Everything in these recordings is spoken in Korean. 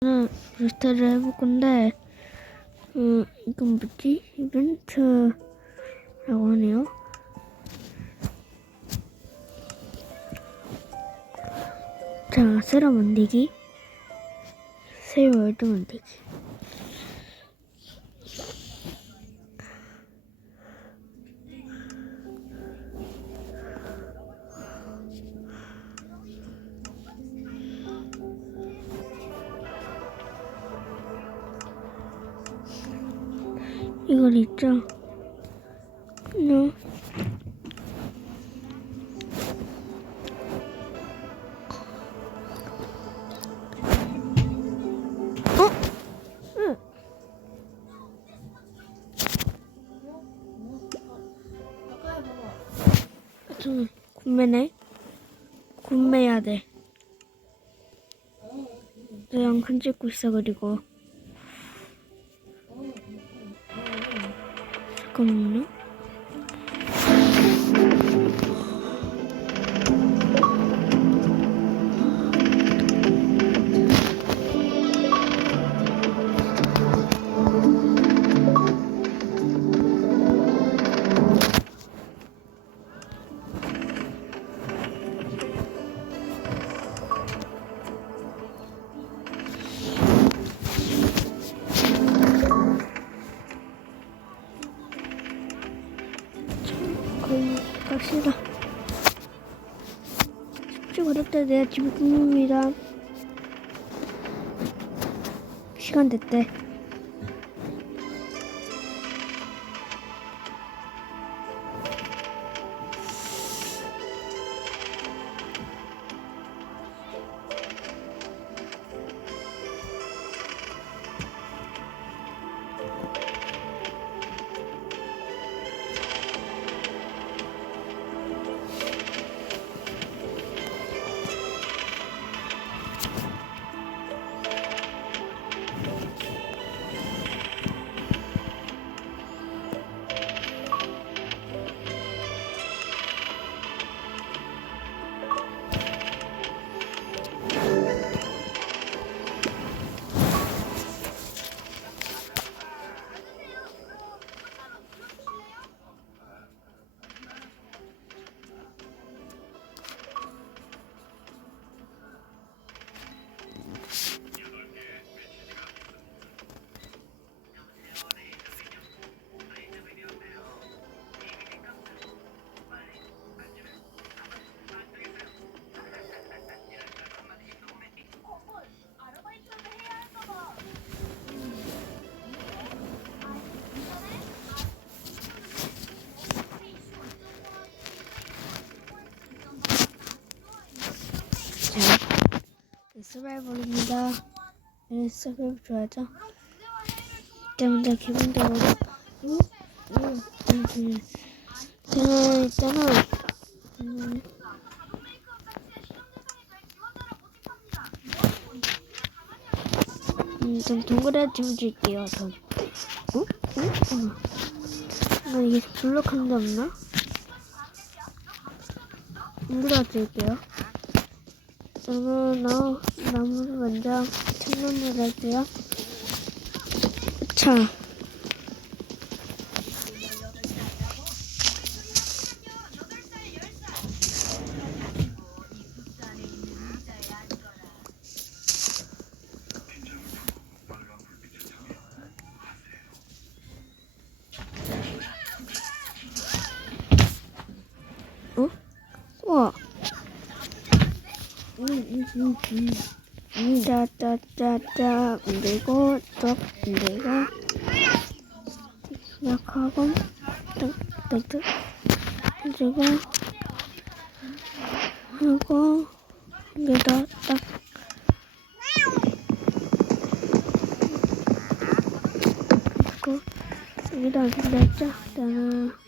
저는 리스트를 해볼 건데, 음, 이건 뭐지? 이벤트라고 하네요. 자, 새로 만들기. 새 월드 만들기. 이걸 있죠? 네. 어? 응. 좀 구매네. 구매해야 돼. 나 영상 찍고 있어 그리고. 잠깐 갑시다. 집중 어렵다. 내가 집에 꿈입니다. 시간 됐대. 서바이벌입니다. 네, 서바이벌 좋아하죠? 일단 기본적으로 음, 음, 음, 음. 저는 일단은 음, 음, 좀 동그랗게 줄게요. 좀. 어? 어? 어? 나 이게 블록한 데 없나? 동그랗게 줄게요. 저는 나, 나무를 먼저 천문을 할게요. 자. 어? 우와. 짜짜짜짜 만들고 또 만들고 시작하고 뚝뚝뚝 해주고 하고 여기다 딱고 여기다 얹었죠?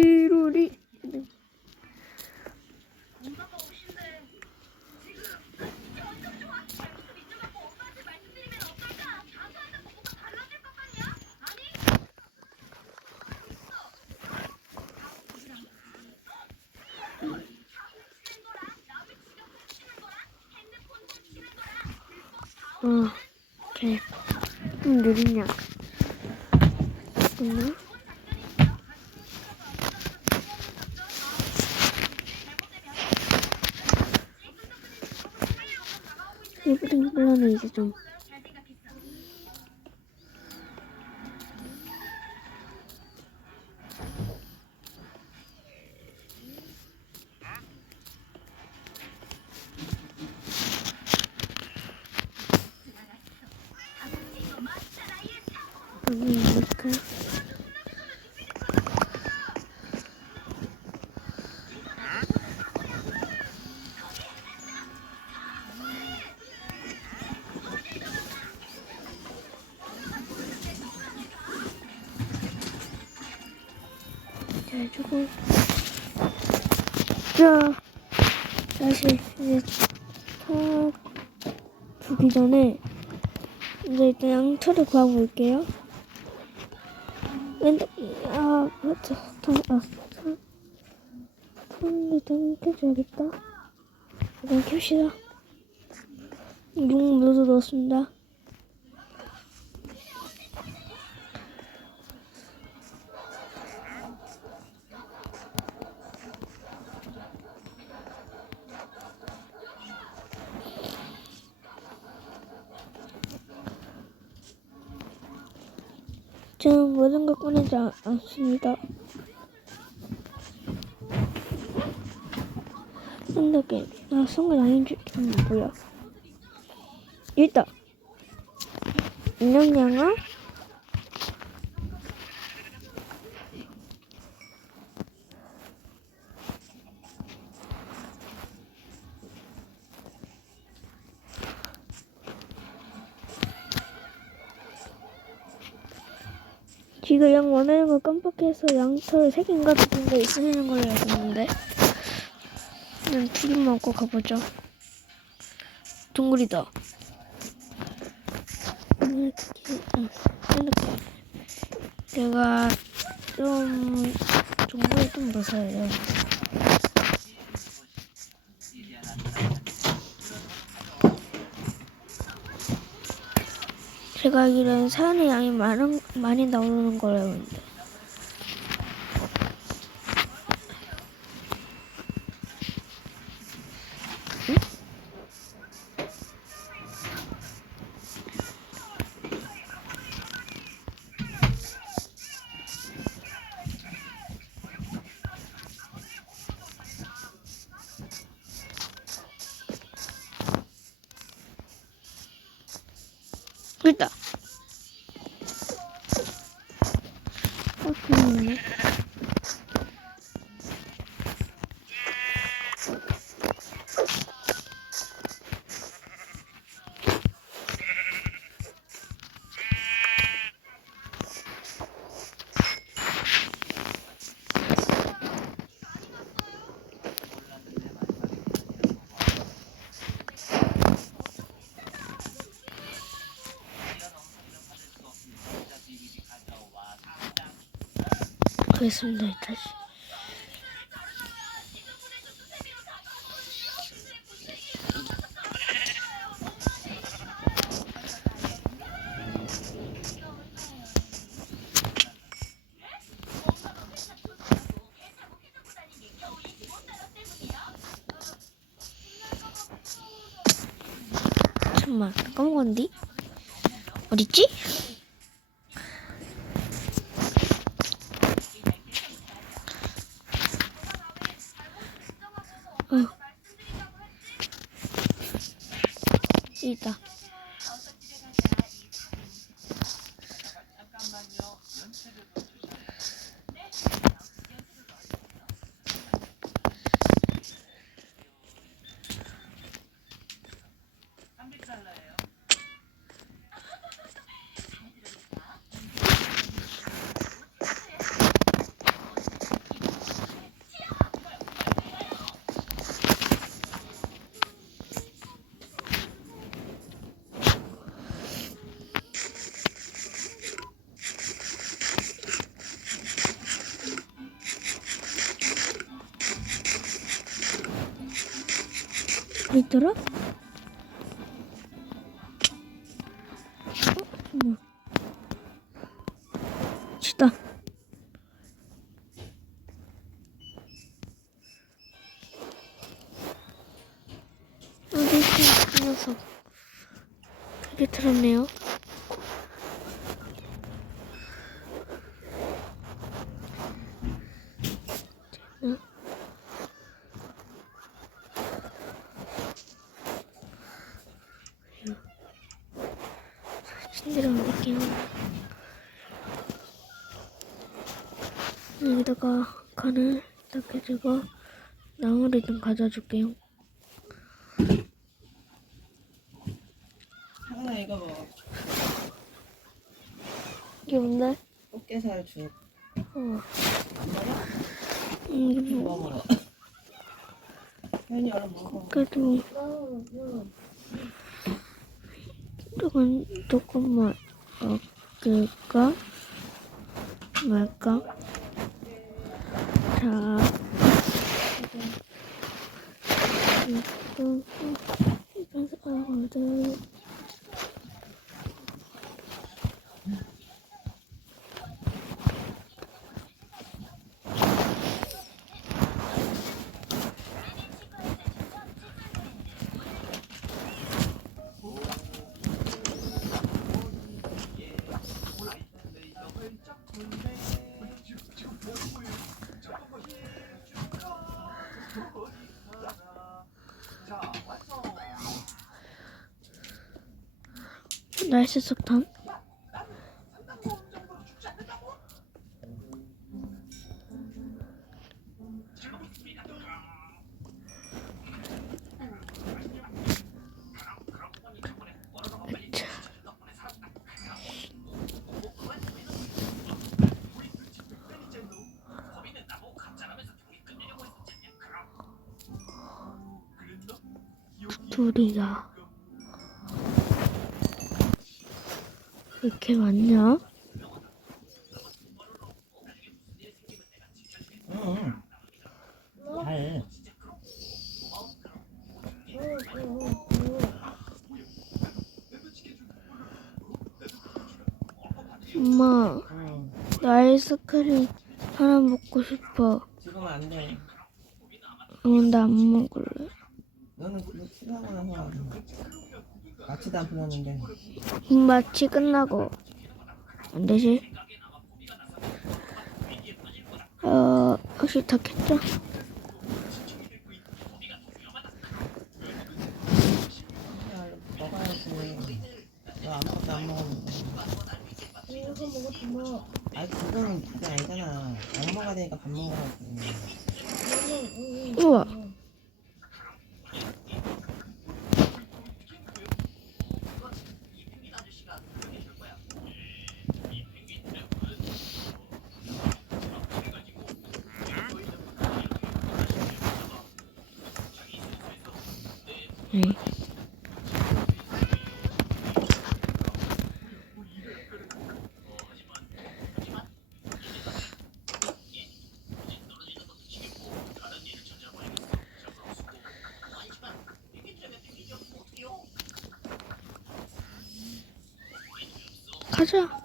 어, 오케이. 좀 느리냐? 잠깐만. 이브링 플랜은 이제 좀 전에 이제 일단 양털을 올게요. 근데 아 맞죠 통을 좀 켜줘야겠다. 일단 켭시다. 용 모두 넣었습니다. 저는 모든 걸 꺼내지 않- 않습니다. 생각에 나 성을 아닌지 좀 뭐야? 있다. 인형양아? 지금 양 원하는 걸 깜빡해서 양털 세 개인가 두 개인가 있으는 걸로 알고 있는데 그냥 두 개만 먹고 가보죠. 동굴이다 응, 이렇게. 내가 좀 동굴이 좀 무서워요. 제가 알기로는 사연의 양이 많은, 많이 나오는 알고 있는데 있다. 어, 그러네. 그랬습니다. 다시. 잠깐만 까먹었니? 어딨지? 있더라? 어? 뭐? 치다. 어디 있어, 그 녀석. 되게 들었네요. 응? 신들어 올릴게요. 여기다가 간을 딱 해주고 가져줄게요. 하나 이거 먹어. 이게 뭔데? 꽃게살 죽. 어, 안 먹어? 이게 뭐 뭐? 먹어? 현이 얼른 먹어. 그래도 조금 조금만 어떨까 말까? 자, 이거 이거 날씨 둘이야. 이렇게 많냐? 응. 잘. 엄마, 응. 나 아이스크림 하나 먹고 싶어. 지금 안 돼. 어, 나안 먹을래. 너는 그거 싫어하고 나서 마치도 안 풀었는데. 마치 끝나고 안 되지? 어, 혹시? 야, 먹어야지. 너 아무것도 안 먹었는데. 아니 그거는 그게 아니잖아. 약 먹어야 되니까 밥 먹어야지. 우와. 네. 가자.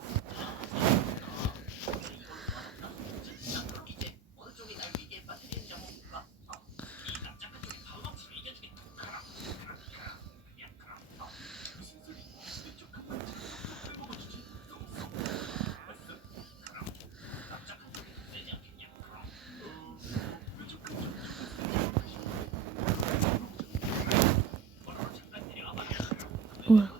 뭐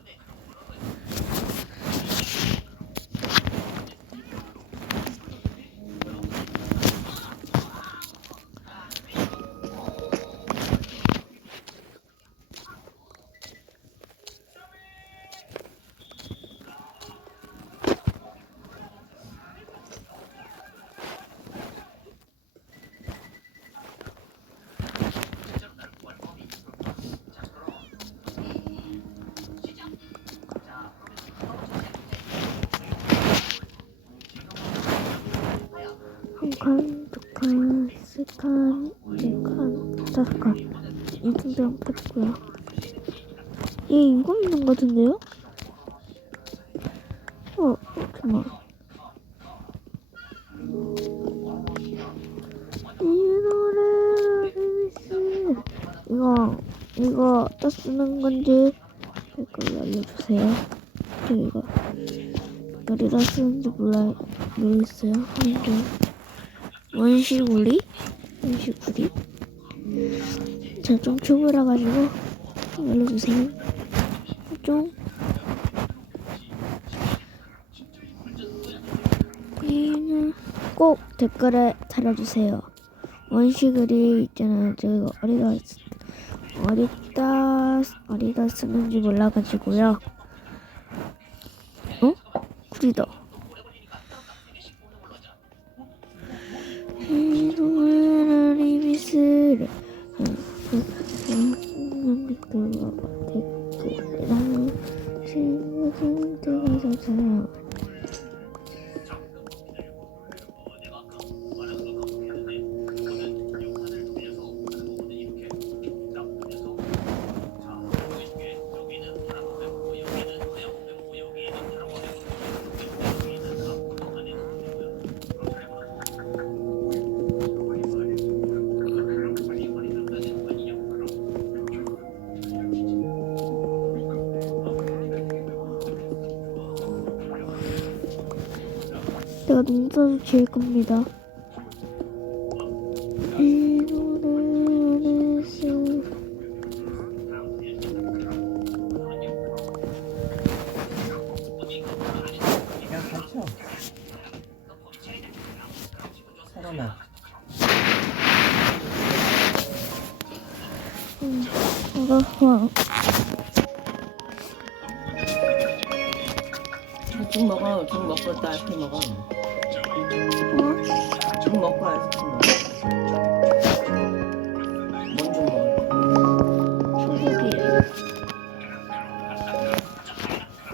칸, 네 칸, 다섯 칸. 인증병 받고요. 얘 인공 있는 것 같은데요? 어, 이렇게 이 노래, 레미스. 이거, 이거, 떠 쓰는 건지, 댓글 알려주세요. 저 이거, 이거를 떠 쓰는지 몰라, 모르겠어요. 원시구리? 29개. 제가 좀 초보라 가지고 눌러주세요. 좀. 얘는 꼭 댓글에 달아주세요. 원시글이 있잖아요. 제가 어디다 어디다 어디다 쓰는지 몰라가지고요. 어? 구리다. 음, 이동을 する。何 연주도 질 겁니다.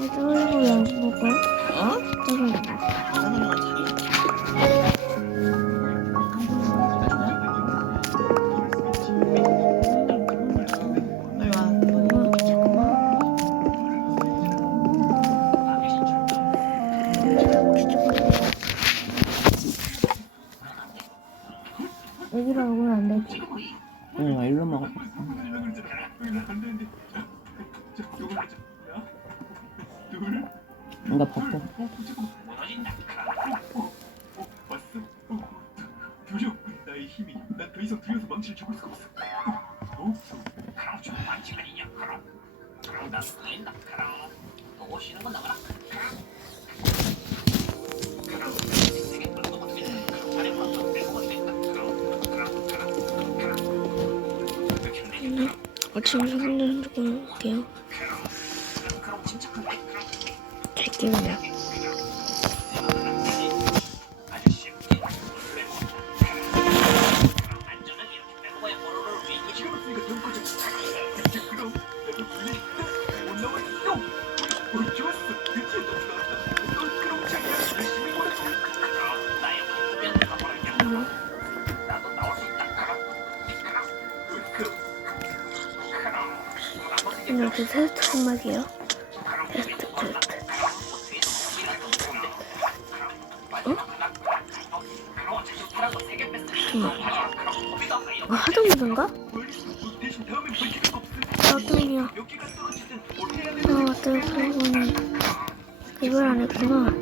Tới là một. 아침 사진을 한번 어, 볼게요. 잘 끼우네. 잠깐만. 뭐 하던 건가? 나도요. 아, 어떤 그러고는 이걸 안 했구나.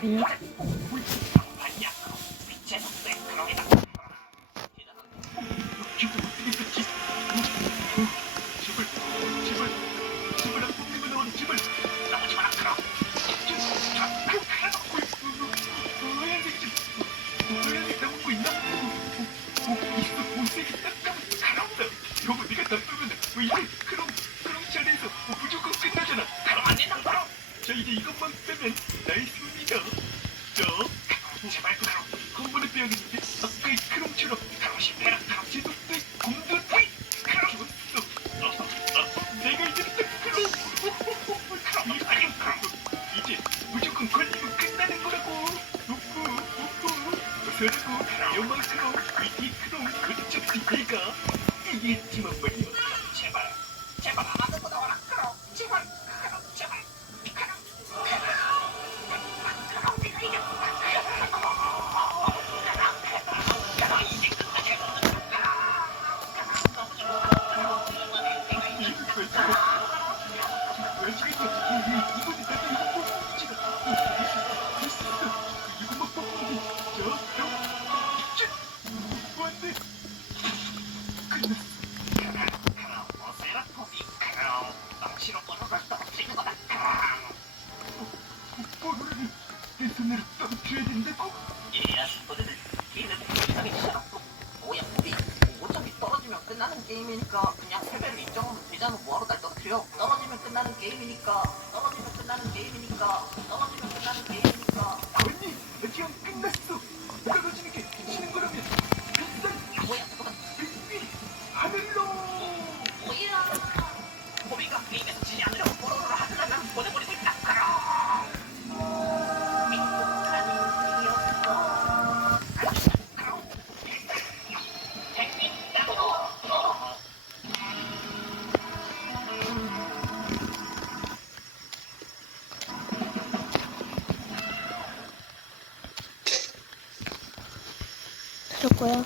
그. Get to. 게임이니까 그냥 세배를 인정하면 되잖아 뭐하러 날 떨어뜨려 떨어지면 끝나는 게임이니까 거야.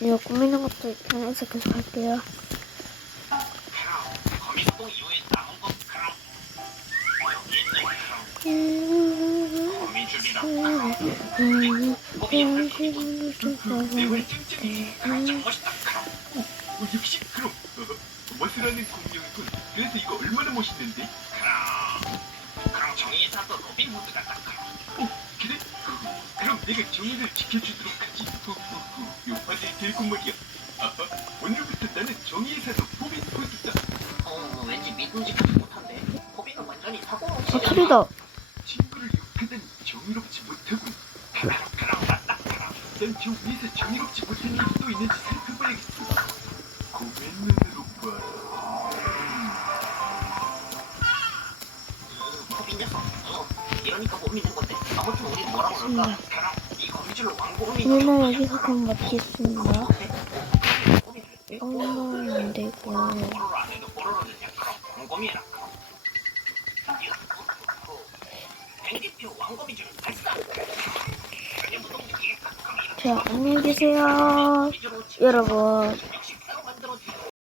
이거 꾸미는 것도 편해서 계속 할게요. 거미줄이랑 크다. 친구를 욕하는 정의롭지 못하고 타라락타락 나타라. 난 정의에서 정의롭지 못한 일이 있는지 살펴봐야겠어. 고백 눈으로 봐. 이러니까 못 믿는 건데. 아무튼 우리 뭐라고 그럴까? 음. 이 거미줄로 왕고음이. 누나 여기서 그럼 마치겠습니다. 엄마 네? 어, 안 되고. 안녕하세요. 여러분.